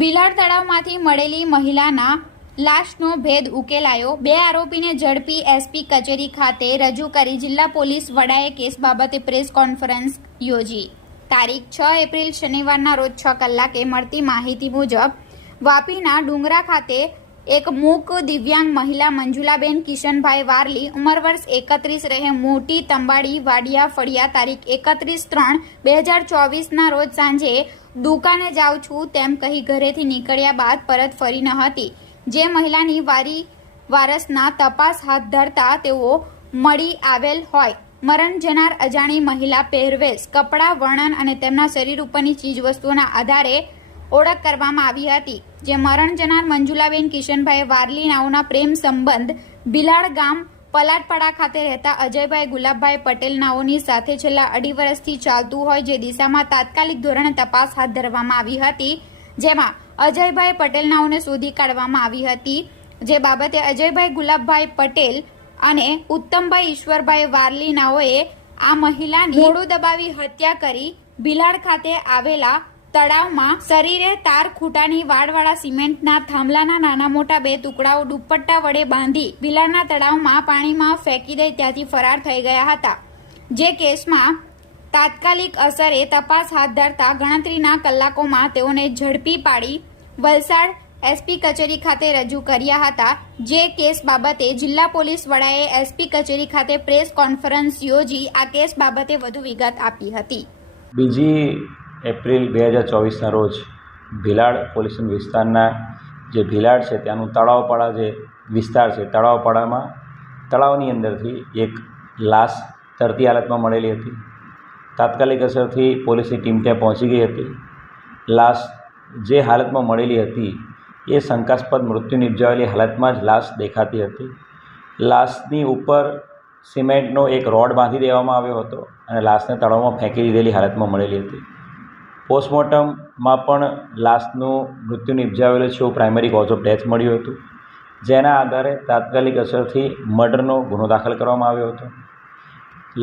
ભીલાડ તળાવમાંથી મળેલી મહિલાના લાશનો ભેદ ઉકેલાયો. બે આરોપીને ઝડપી એસપી કચેરી ખાતે રજૂ કરી જિલ્લા પોલીસ વડાએ કેસ બાબતે પ્રેસ કોન્ફરન્સ યોજી. તારીખ છ એપ્રિલ શનિવારના રોજ છ કલાકે મળતી માહિતી મુજબ, વાપીના ડુંગરા ખાતે એક મૂક દિવ્યાંગ મહિલા મંજુલાબેન કિશનભાઈ વારલી ઉંમર વર્ષ એકત્રીસ રહે, મોટી તંબાડી વાડિયા ફળિયા તારીખ એકત્રીસ ત્રણ બે હજાર ચોવીસના રોજ સાંજે દુકાને જાઉં છું તેમ કહી ઘરેથી નીકળ્યા બાદ પરત ફરી ન હતી. જે મહિલાની વારી વારસના તપાસ હાથ ધરતા તેઓ મળી આવેલ હોય. મરણ જનાર અજાણી મહિલા પહેરવેશ, કપડાં, વર્ણન અને તેમના શરીર ઉપરની ચીજવસ્તુઓના આધારે ઓળખ કરવામાં આવી હતી. જે મરણ જનાર મંજુલાબેન કિશનભાઈ વારલી નાઓના પ્રેમ સંબંધ બિલાડ ગામ પલાટપાડા ખાતે રહેતા અજયભાઈ ગુલાબભાઈ પટેલ નાઓની સાથે છેલ્લા અઢી વર્ષથી ચાલતું હોય જે દિશામાં તાત્કાલિક ધોરણે તપાસ હાથ ધરવામાં આવી હતી, જેમાં અજયભાઈ પટેલ નાઓને શોધી કાઢવામાં આવી હતી. જે બાબતે અજયભાઈ ગુલાબભાઈ પટેલ અને ઉત્તમભાઈ ઈશ્વરભાઈ વારલી નાઓએ આ મહિલાની મોડું દબાવી હત્યા કરી બિલાડ ખાતે આવેલા તળાવમાં શરીરે તાર ખૂટાની વાડવાળા સિમેન્ટના થાંભલાના નાના મોટા બે ટુકડાઓ દુપટ્ટા વડે બાંધી બિલાડના તળાવમાં પાણીમાં ફેંકી દઈ ત્યાંથી ફરાર થઈ ગયા હતા. જે કેસમાં તાત્કાલિક અસરે તપાસ હાથ ધરતા ગણતરીના કલાકોમાં તેઓને ઝડપી પાડી વલસાડ એસપી કચેરી ખાતે રજૂ કર્યા હતા. જે કેસ બાબતે જિલ્લા પોલીસ વડાએ એસપી કચેરી ખાતે પ્રેસ કોન્ફરન્સ યોજી આ કેસ બાબતે વધુ વિગત આપી હતી. બીજી એપ્રિલ બે હજાર ચોવીસના રોજ ભીલાડ પોલીસ વિસ્તારના જે ભીલાડ છે, ત્યાંનું તળાવપાડા જે વિસ્તાર છે તળાવપાડામાં તળાવની અંદરથી એક લાશ તરતી હાલતમાં મળેલી હતી. તાત્કાલિક અસરથી પોલીસની ટીમ ત્યાં પહોંચી ગઈ હતી. લાશ જે હાલતમાં મળેલી હતી, એ શંકાસ્પદ મૃત્યુ નિપજાવેલી હાલતમાં જ લાશ દેખાતી હતી. લાશની ઉપર સિમેન્ટનો એક રોડ બાંધી દેવામાં આવ્યો હતો અને લાશને તળાવમાં ફેંકી દીધેલી હાલતમાં મળેલી હતી. પોસ્ટમોર્ટમમાં પણ લાશનું મૃત્યુ નિપજાવેલું છે એવું પ્રાઇમરી કોઝ ઓફ ડેથ મળ્યું હતું. જેના આધારે તાત્કાલિક અસરથી મર્ડરનો ગુનો દાખલ કરવામાં આવ્યો હતો.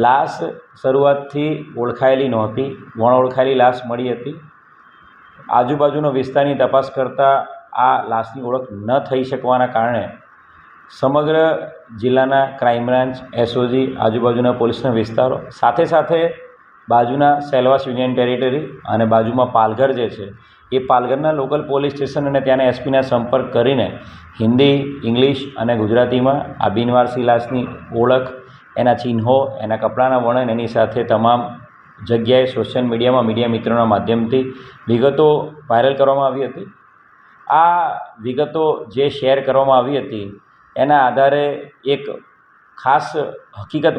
લાશ શરૂઆતથી ઓળખાયેલી નહોતી, વણ ઓળખાયેલી લાશ મળી હતી. આજુબાજુનો વિસ્તારની તપાસ કરતાં આ લાશની ઓળખ ન થઈ શકવાના કારણે સમગ્ર જિલ્લાના ક્રાઇમ બ્રાન્ચ, એસઓજી, આજુબાજુના પોલીસના વિસ્તારો સાથે સાથે બાજુના સેલવાસ યુનિયન ટેરિટરી અને બાજુમાં પાલઘર જે છે, એ પાલઘરના લોકલ પોલીસ સ્ટેશન અને ત્યાંના એસપીના સંપર્ક કરીને હિન્દી, ઇંગ્લિશ અને ગુજરાતીમાં આ બિનવારસી લાશની ઓળખ, એના ચિહ્નો, એના કપડાના વર્ણન, એની સાથે તમામ જગ્યાએ સોશિયલ મીડિયામાં મીડિયા મિત્રોના માધ્યમથી વિગતો વાયરલ કરવામાં આવી હતી. આ વિગતો જે શેર કરવામાં આવી હતી, એના આધારે એક ખાસ હકીકત